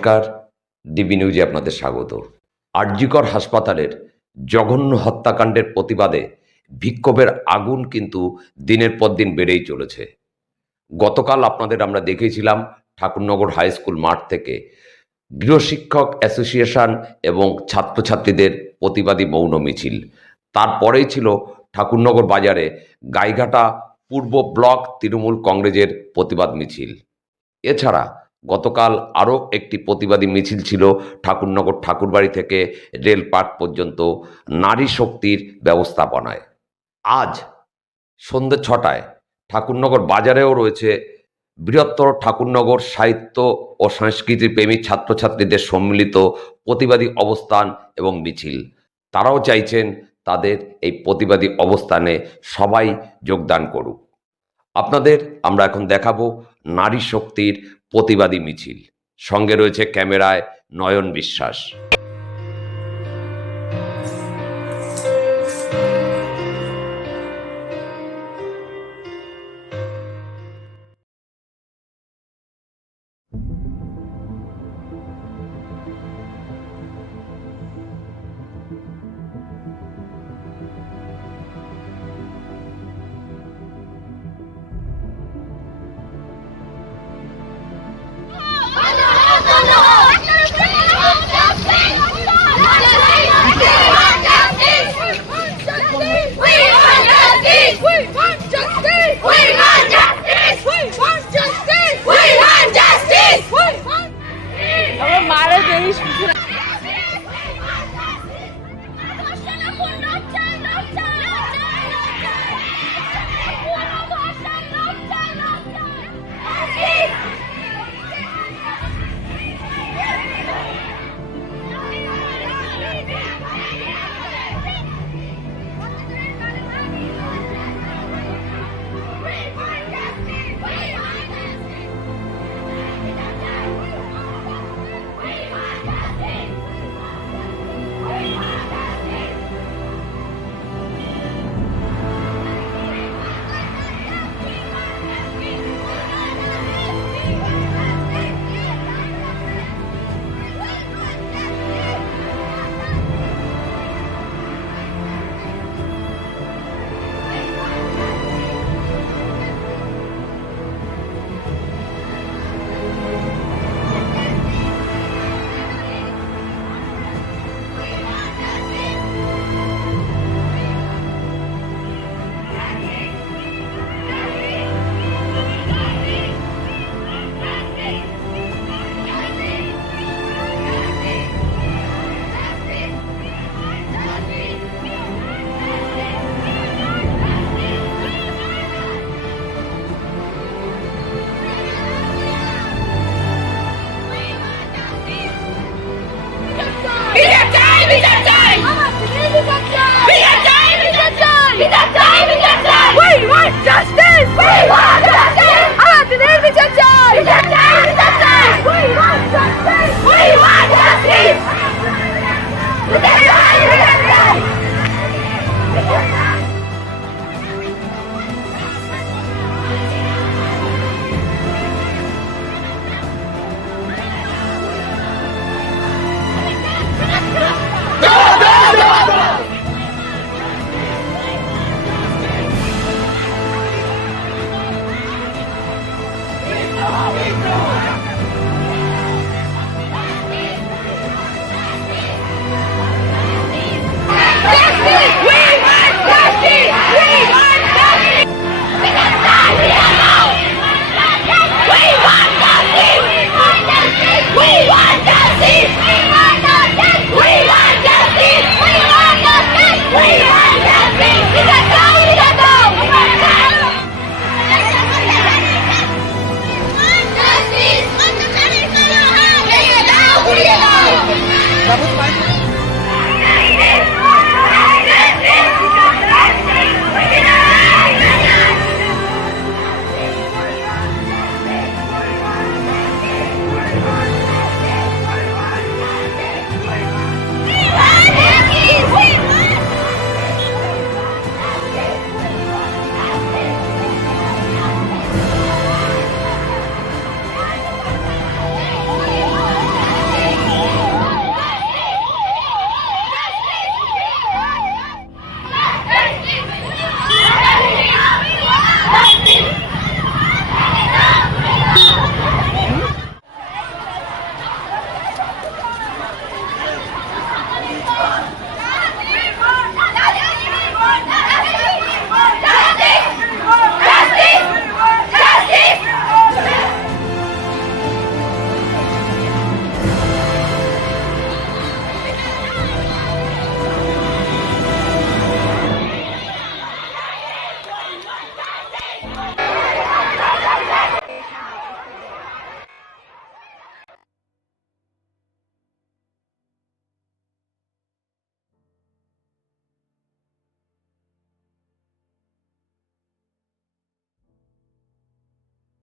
নমস্কার, ডিবি নিউজে আপনাদের স্বাগত। আরজিকর হাসপাতালের জঘন্য হত্যাকাণ্ডের প্রতিবাদে বিক্ষোভের আগুন কিন্তু দিনের পর দিন বেড়েই চলেছে। গতকাল আপনাদের আমরা দেখিয়েছিলাম ঠাকুরনগর হাই স্কুল মাঠ থেকে গৃহশিক্ষক অ্যাসোসিয়েশন এবং ছাত্রছাত্রীদের প্রতিবাদী মৌন মিছিল। তারপরেই ছিল ঠাকুরনগর বাজারে গাইঘাটা পূর্ব ব্লক তৃণমূল কংগ্রেসের প্রতিবাদ মিছিল। এছাড়া গতকাল আরও একটি প্রতিবাদী মিছিল ছিল ঠাকুরনগর ঠাকুরবাড়ি থেকে রেলপাট পর্যন্ত নারী শক্তির ব্যবস্থাপনায়। আজ সন্ধ্যে 6টায় ঠাকুরনগর বাজারেও রয়েছে বৃহত্তর ঠাকুরনগর সাহিত্য ও সংস্কৃতি প্রেমী ছাত্রছাত্রীদের সম্মিলিত প্রতিবাদী অবস্থান এবং মিছিল। তারাও চাইছেন তাদের এই প্রতিবাদী অবস্থানে সবাই যোগদান করুক। আপনাদের আমরা এখন দেখাবো নারী শক্তির প্রতিবাদী মিছিল। সঙ্গে রয়েছে ক্যামেরায় নয়ন বিশ্বাস। We want justice! We want